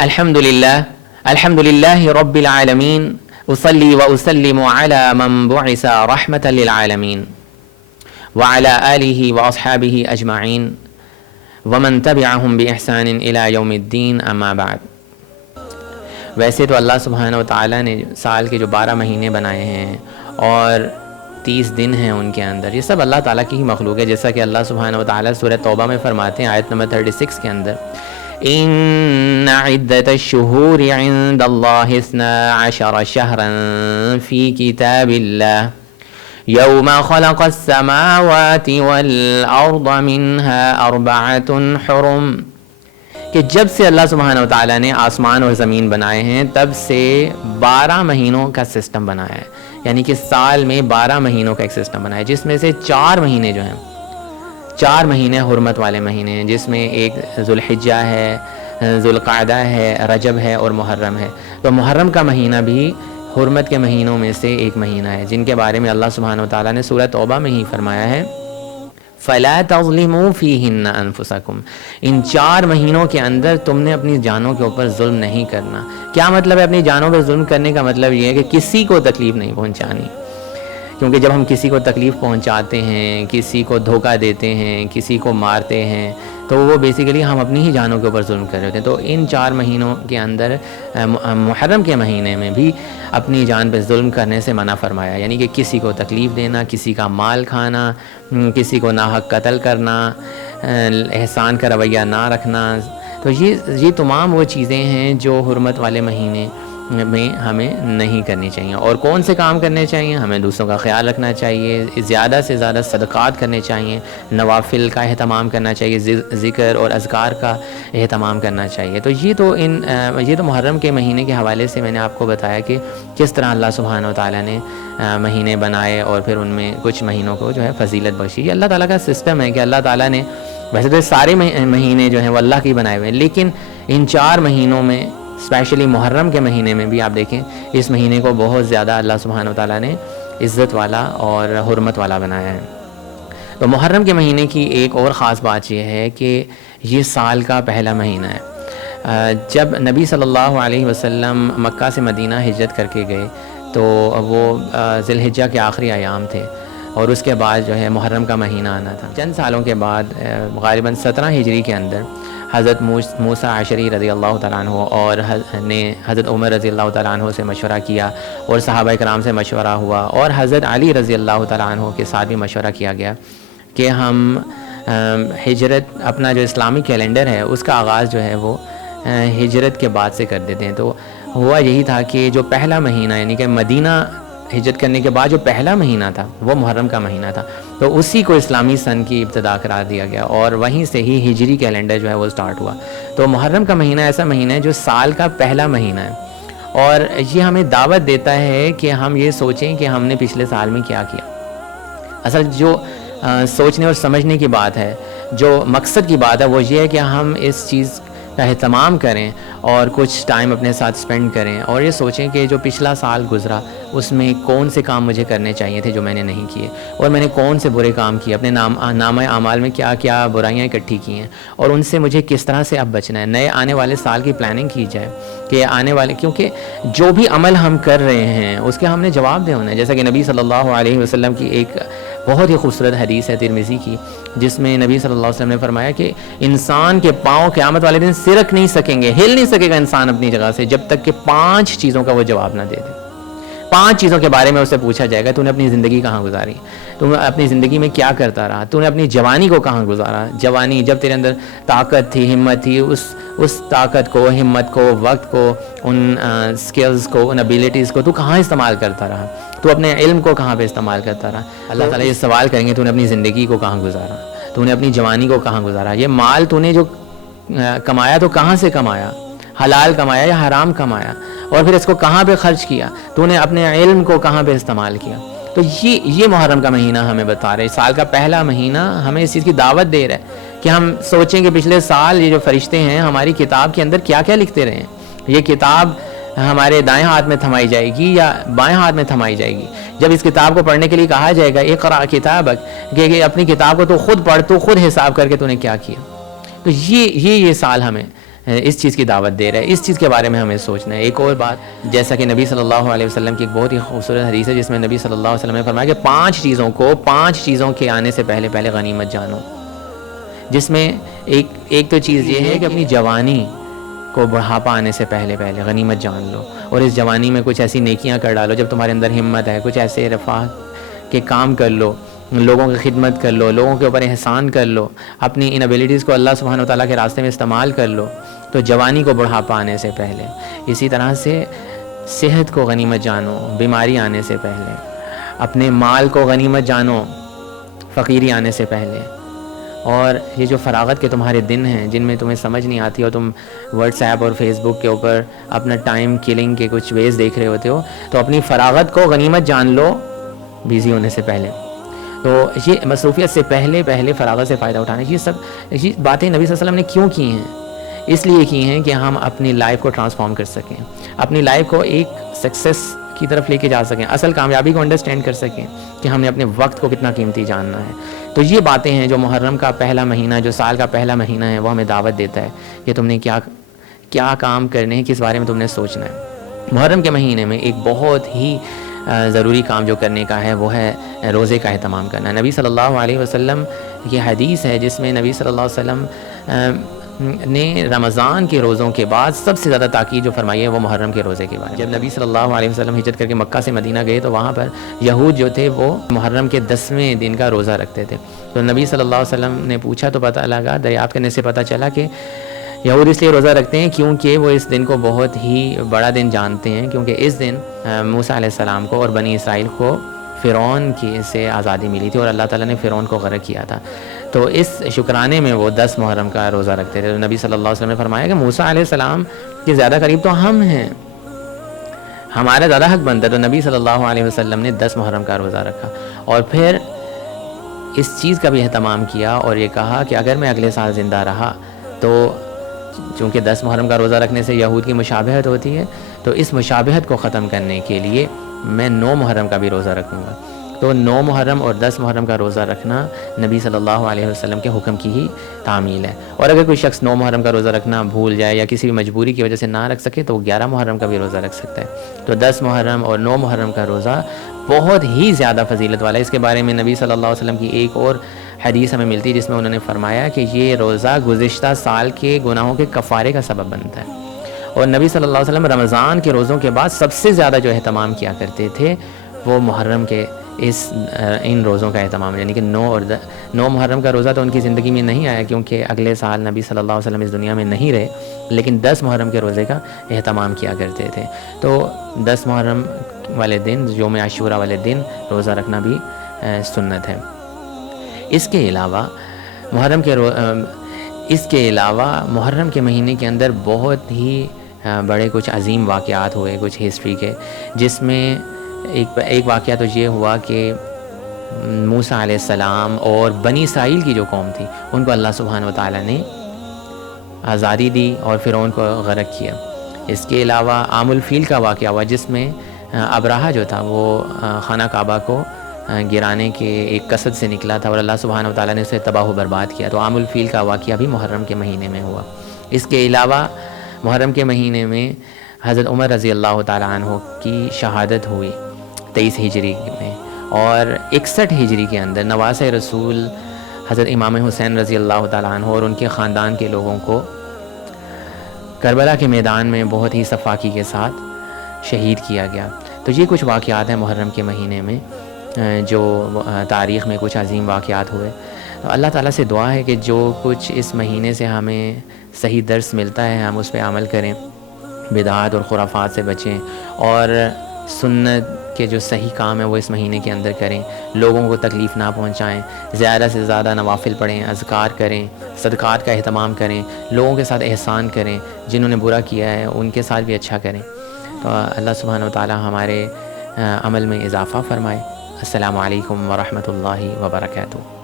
الحمدللہ رب العالمین اصلی و اسلم علی من بعث رحمۃ للعالمین وعلی آلہ واصحابہ اجمعین ومن تبعہم باحسان الی یوم الدین، اما بعد۔ ویسے تو اللہ سبحانہ و تعالیٰ نے سال کے جو 12 مہینے بنائے ہیں اور 30 دن ہیں ان کے اندر، یہ سب اللہ تعالیٰ کی ہی مخلوق ہے، جیسا کہ اللہ سبحانہ و تعالیٰ سورہ توبہ میں فرماتے ہیں آیت نمبر 36 کے اندر، ان عدت الشہور عند اللہ 12 شہرا فی کتاب اللہ یوم خلق السماوات والارض منها 4 حرم، کہ جب سے اللہ سبحانہ و تعالیٰ نے آسمان اور زمین بنائے ہیں تب سے 12 مہینوں کا سسٹم بنایا ہے، یعنی کہ سال میں 12 مہینوں کا ایک سسٹم بنایا ہے، جس میں سے 4 مہینے جو ہیں 4 مہینے حرمت والے مہینے ہیں، جس میں ایک ذوالحجہ ہے، ذوالقعدہ ہے، رجب ہے اور محرم ہے۔ تو محرم کا مہینہ بھی حرمت کے مہینوں میں سے ایک مہینہ ہے، جن کے بارے میں اللہ سبحانہ و تعالیٰ نے سورہ توبہ میں ہی فرمایا ہے فَلَا تَظْلِمُوا فِيهِنَّ أَنفُسَكُمْ، ان 4 مہینوں کے اندر تم نے اپنی جانوں کے اوپر ظلم نہیں کرنا۔ کیا مطلب ہے اپنی جانوں پر ظلم کرنے کا؟ مطلب یہ ہے کہ کسی کو تکلیف نہیں پہنچانی، کیونکہ جب ہم کسی کو تکلیف پہنچاتے ہیں، کسی کو دھوکہ دیتے ہیں، کسی کو مارتے ہیں، تو وہ بیسیکلی ہم اپنی ہی جانوں کے اوپر ظلم کر رہے ہوتے ہیں۔ تو ان 4 مہینوں کے اندر محرم کے مہینے میں بھی اپنی جان پہ ظلم کرنے سے منع فرمایا، یعنی کہ کسی کو تکلیف دینا، کسی کا مال کھانا، کسی کو ناحق قتل کرنا، احسان کا رویہ نہ رکھنا۔ تو یہ تمام وہ چیزیں ہیں جو حرمت والے مہینے میں ہمیں نہیں کرنی چاہیے۔ اور کون سے کام کرنے چاہیے؟ ہمیں دوسروں کا خیال رکھنا چاہیے، زیادہ سے زیادہ صدقات کرنے چاہیے، نوافل کا اہتمام کرنا چاہیے، ذکر اور اذکار کا اہتمام کرنا چاہیے۔ تو یہ تو محرم کے مہینے کے حوالے سے میں نے آپ کو بتایا کہ کس طرح اللہ سبحانہ و تعالیٰ نے مہینے بنائے اور پھر ان میں کچھ مہینوں کو جو ہے فضیلت بخشی۔ یہ اللہ تعالیٰ کا سسٹم ہے کہ اللہ تعالیٰ نے، ویسے تو سارے مہینے جو ہیں وہ اللہ کے بنائے ہوئے ہیں، لیکن ان 4 مہینوں میں اسپیشلی محرم کے مہینے میں بھی آپ دیکھیں اس مہینے کو بہت زیادہ اللہ سبحانہ و تعالیٰ نے عزت والا اور حرمت والا بنایا ہے۔ تو محرم کے مہینے کی ایک اور خاص بات یہ ہے کہ یہ سال کا پہلا مہینہ ہے۔ جب نبی صلی اللہ علیہ وسلم مکہ سے مدینہ ہجرت کر کے گئے تو وہ ذی الحجہ کے آخری ایام تھے، اور اس کے بعد جو ہے محرم کا مہینہ آنا تھا۔ چند سالوں کے بعد غالباً 17 ہجری کے اندر حضرت موسیٰ عشری رضی اللہ تعالیٰ عنہ اور نے حضرت عمر رضی اللہ تعالیٰ عنہ سے مشورہ کیا، اور صحابہ کرام سے مشورہ ہوا، اور حضرت علی رضی اللہ تعالیٰ عنہ کے ساتھ بھی مشورہ کیا گیا کہ ہم ہجرت، اپنا جو اسلامی کیلنڈر ہے اس کا آغاز جو ہے وہ ہجرت کے بعد سے کر دیتے ہیں۔ تو ہوا یہی تھا کہ جو پہلا مہینہ، یعنی کہ مدینہ ہجرت کرنے کے بعد جو پہلا مہینہ تھا وہ محرم کا مہینہ تھا، تو اسی کو اسلامی سن کی ابتدا قرار دیا گیا، اور وہیں سے ہی ہجری کیلنڈر جو ہے وہ سٹارٹ ہوا۔ تو محرم کا مہینہ ایسا مہینہ ہے جو سال کا پہلا مہینہ ہے، اور یہ ہمیں دعوت دیتا ہے کہ ہم یہ سوچیں کہ ہم نے پچھلے سال میں کیا کیا۔ اصل جو سوچنے اور سمجھنے کی بات ہے، جو مقصد کی بات ہے، وہ یہ ہے کہ ہم اس چیز کا اہتمام کریں اور کچھ ٹائم اپنے ساتھ سپینڈ کریں، اور یہ سوچیں کہ جو پچھلا سال گزرا اس میں کون سے کام مجھے کرنے چاہیے تھے جو میں نے نہیں کیے، اور میں نے کون سے برے کام کیے، اپنے نامہ اعمال میں کیا کیا برائیاں اکٹھی کی ہیں، اور ان سے مجھے کس طرح سے اب بچنا ہے۔ نئے آنے والے سال کی پلاننگ کی جائے کہ آنے والے، کیونکہ جو بھی عمل ہم کر رہے ہیں اس کے ہم نے جواب دے ہونا ہے، جیسا کہ نبی صلی اللہ علیہ وسلم کی ایک بہت ہی خوبصورت حدیث ہے ترمذی کی، جس میں نبی صلی اللہ علیہ وسلم نے فرمایا کہ انسان کے پاؤں قیامت والے دن سرک نہیں سکیں گے، ہل نہیں سکے گا انسان اپنی جگہ سے جب تک کہ 5 چیزوں کا وہ جواب نہ دے دے۔ 5 چیزوں کے بارے میں اس سے پوچھا جائے گا، تو نے اپنی زندگی کہاں گزاری، تم اپنی زندگی میں کیا کرتا رہا، تو نے اپنی جوانی کو کہاں گزارا، جوانی جب تیرے اندر طاقت تھی، ہمت تھی، اس طاقت کو، ہمت کو، وقت کو، ان سکلز کو، ان ابیلٹیز کو تو کہاں استعمال کرتا رہا، تو اپنے علم کو کہاں پہ استعمال کرتا رہا۔ اللہ تعالیٰ یہ سوال کریں گے تو نے اپنی زندگی کو کہاں گزارا، تو نے اپنی جوانی کو کہاں گزارا، یہ مال تو نے جو کمایا تو کہاں سے کمایا، حلال کمایا یا حرام کمایا، اور پھر اس کو کہاں پہ خرچ کیا، تو نے اپنے علم کو کہاں پہ استعمال کیا۔ تو یہ محرم کا مہینہ ہمیں بتا رہے، سال کا پہلا مہینہ ہمیں اس چیز کی دعوت دے رہا ہے کہ ہم سوچیں کہ پچھلے سال یہ جو فرشتے ہیں ہماری کتاب کے اندر کیا کیا لکھتے رہے ہیں۔ یہ کتاب ہمارے دائیں ہاتھ میں تھمائی جائے گی یا بائیں ہاتھ میں تھمائی جائے گی۔ جب اس کتاب کو پڑھنے کے لیے کہا جائے گا اقرا کتابک، کہ اپنی کتاب کو تو خود پڑھ، تو خود حساب کر کے تو نے کیا کیا۔ تو یہ سال ہمیں اس چیز کی دعوت دے رہا ہے، اس چیز کے بارے میں ہمیں سوچنا ہے۔ ایک اور بات، جیسا کہ نبی صلی اللہ علیہ وسلم کی ایک بہت ہی خوبصورت حدیث ہے جس میں نبی صلی اللہ علیہ وسلم نے فرمایا کہ 5 چیزوں کے آنے سے پہلے غنیمت جانو، جس میں ایک تو چیز یہ ہے کہ اپنی جوانی کو بڑھاپا آنے سے پہلے غنیمت جان لو، اور اس جوانی میں کچھ ایسی نیکیاں کر ڈالو جب تمہارے اندر ہمت ہے، کچھ ایسے رفاہ کے کام کر لو، لوگوں کی خدمت کر لو، لوگوں کے اوپر احسان کر لو، اپنی ان ایبیلٹیز کو اللہ سبحانہ و تعالیٰ کے راستے میں استعمال کر لو، تو جوانی کو بڑھاپا آنے سے پہلے۔ اسی طرح سے صحت کو غنیمت جانو بیماری آنے سے پہلے، اپنے مال کو غنیمت جانو فقیری آنے سے پہلے، اور یہ جو فراغت کے تمہارے دن ہیں جن میں تمہیں سمجھ نہیں آتی اور تم واٹس ایپ اور فیس بک کے اوپر اپنا ٹائم کلنگ کے کچھ ویز دیکھ رہے ہوتے ہو، تو اپنی فراغت کو غنیمت جان لو بیزی ہونے سے پہلے۔ تو یہ مصروفیت سے پہلے فراغت سے فائدہ اٹھانا، یہ باتیں نبی صلی اللہ علیہ وسلم نے کیوں کی ہیں؟ اس لیے کی ہیں کہ ہم اپنی لائف کو ٹرانسفارم کر سکیں، اپنی لائف کو ایک سکسیس کی طرف لے کے جا سکیں، اصل کامیابی کو انڈرسٹینڈ کر سکیں کہ ہم نے اپنے وقت کو کتنا قیمتی جاننا ہے۔ تو یہ باتیں ہیں جو محرم کا پہلا مہینہ، جو سال کا پہلا مہینہ ہے، وہ ہمیں دعوت دیتا ہے کہ تم نے کیا کام کرنے ہیں، کس بارے میں تم نے سوچنا ہے۔ محرم کے مہینے میں ایک بہت ہی ضروری کام جو کرنے کا ہے وہ ہے روزے کا اہتمام کرنا۔ نبی صلی اللہ علیہ وسلم یہ حدیث ہے جس میں نبی صلی اللہ علیہ وسلم نے رمضان کے روزوں کے بعد سب سے زیادہ تاکید جو فرمائی ہے وہ محرم کے روزے کے بارے میں۔ جب نبی صلی اللہ علیہ وسلم ہجرت کر کے مکہ سے مدینہ گئے تو وہاں پر یہود جو تھے وہ محرم کے 10ویں دن کا روزہ رکھتے تھے۔ تو نبی صلی اللہ علیہ وسلم نے پوچھا تو پتہ لگا، دریافت کرنے سے پتہ چلا کہ یہود اس لیے روزہ رکھتے ہیں کیونکہ وہ اس دن کو بہت ہی بڑا دن جانتے ہیں، کیونکہ اس دن موسیٰ علیہ السلام کو اور بنی اسرائیل کو فرعون کی سے آزادی ملی تھی اور اللہ تعالیٰ نے فرعون کو غرق کیا تھا۔ تو اس شکرانے میں وہ 10 محرم کا روزہ رکھتے تھے۔ تو نبی صلی اللہ علیہ وسلم نے فرمایا کہ موسیٰ علیہ السلام کے زیادہ قریب تو ہم ہیں، ہمارا زیادہ حق بنتا ہے۔ تو نبی صلی اللہ علیہ وسلم نے 10 محرم کا روزہ رکھا، اور پھر اس چیز کا بھی اہتمام کیا اور یہ کہا کہ اگر میں اگلے سال زندہ رہا تو چونکہ 10 محرم کا روزہ رکھنے سے یہود کی مشابہت ہوتی ہے، تو اس مشابہت کو ختم کرنے کے لیے میں 9 محرم کا بھی روزہ رکھوں گا۔ تو 9 محرم اور 10 محرم کا روزہ رکھنا نبی صلی اللہ علیہ وسلم کے حکم کی ہی تعمیل ہے۔ اور اگر کوئی شخص 9 محرم کا روزہ رکھنا بھول جائے یا کسی بھی مجبوری کی وجہ سے نہ رکھ سکے تو وہ 11 محرم کا بھی روزہ رکھ سکتا ہے۔ تو 10 محرم اور 9 محرم کا روزہ بہت ہی زیادہ فضیلت والا ہے۔ اس کے بارے میں نبی صلی اللہ علیہ وسلم کی ایک اور حدیث ہمیں ملتی ہے جس میں انہوں نے فرمایا کہ یہ روزہ گزشتہ سال کے گناہوں کے کفارے کا سبب بنتا ہے۔ اور نبی صلی اللہ علیہ وسلم رمضان کے روزوں کے بعد سب سے زیادہ جو اہتمام کیا کرتے تھے وہ محرم کے ان روزوں کا اہتمام، یعنی کہ 9 محرم کا روزہ تو ان کی زندگی میں نہیں آیا کیونکہ اگلے سال نبی صلی اللہ علیہ وسلم اس دنیا میں نہیں رہے، لیکن 10 محرم کے روزے کا اہتمام کیا کرتے تھے۔ تو 10 محرم والے دن، یوم عاشورہ والے دن روزہ رکھنا بھی سنت ہے۔ اس کے علاوہ محرم کے مہینے کے اندر بہت ہی بڑے کچھ عظیم واقعات ہوئے، کچھ ہسٹری کے، جس میں ایک واقعہ تو یہ ہوا کہ موسیٰ علیہ السلام اور بنی اسرائیل کی جو قوم تھی ان کو اللہ سبحانہ و تعالیٰ نے آزادی دی اور فرعون کو غرق کیا۔ اس کے علاوہ عام الفیل کا واقعہ ہوا جس میں ابراہہ جو تھا وہ خانہ کعبہ کو گرانے کے ایک قصد سے نکلا تھا اور اللہ سبحانہ و تعالیٰ نے اسے تباہ و برباد کیا۔ تو عام الفیل کا واقعہ بھی محرم کے مہینے میں ہوا۔ اس کے علاوہ محرم کے مہینے میں حضرت عمر رضی اللہ تعالیٰ عنہ کی شہادت ہوئی 23 ہجری میں، اور 61 ہجری کے اندر نواسۂ رسول حضرت امام حسین رضی اللہ تعالیٰ عنہ اور ان کے خاندان کے لوگوں کو کربلا کے میدان میں بہت ہی صفاکی کے ساتھ شہید کیا گیا۔ تو یہ کچھ واقعات ہیں محرم کے مہینے میں جو تاریخ میں کچھ عظیم واقعات ہوئے۔ تو اللہ تعالیٰ سے دعا ہے کہ جو کچھ اس مہینے سے ہمیں صحیح درس ملتا ہے ہم اس پہ عمل کریں، بدعات اور خرافات سے بچیں، اور سنت کے جو صحیح کام ہے وہ اس مہینے کے اندر کریں، لوگوں کو تکلیف نہ پہنچائیں، زیادہ سے زیادہ نوافل پڑھیں، اذکار کریں، صدقات کا اہتمام کریں، لوگوں کے ساتھ احسان کریں، جنہوں نے برا کیا ہے ان کے ساتھ بھی اچھا کریں۔ تو اللہ سبحانہ و تعالیٰ ہمارے عمل میں اضافہ فرمائے۔ السلام علیکم ورحمۃ اللہ وبرکاتہ۔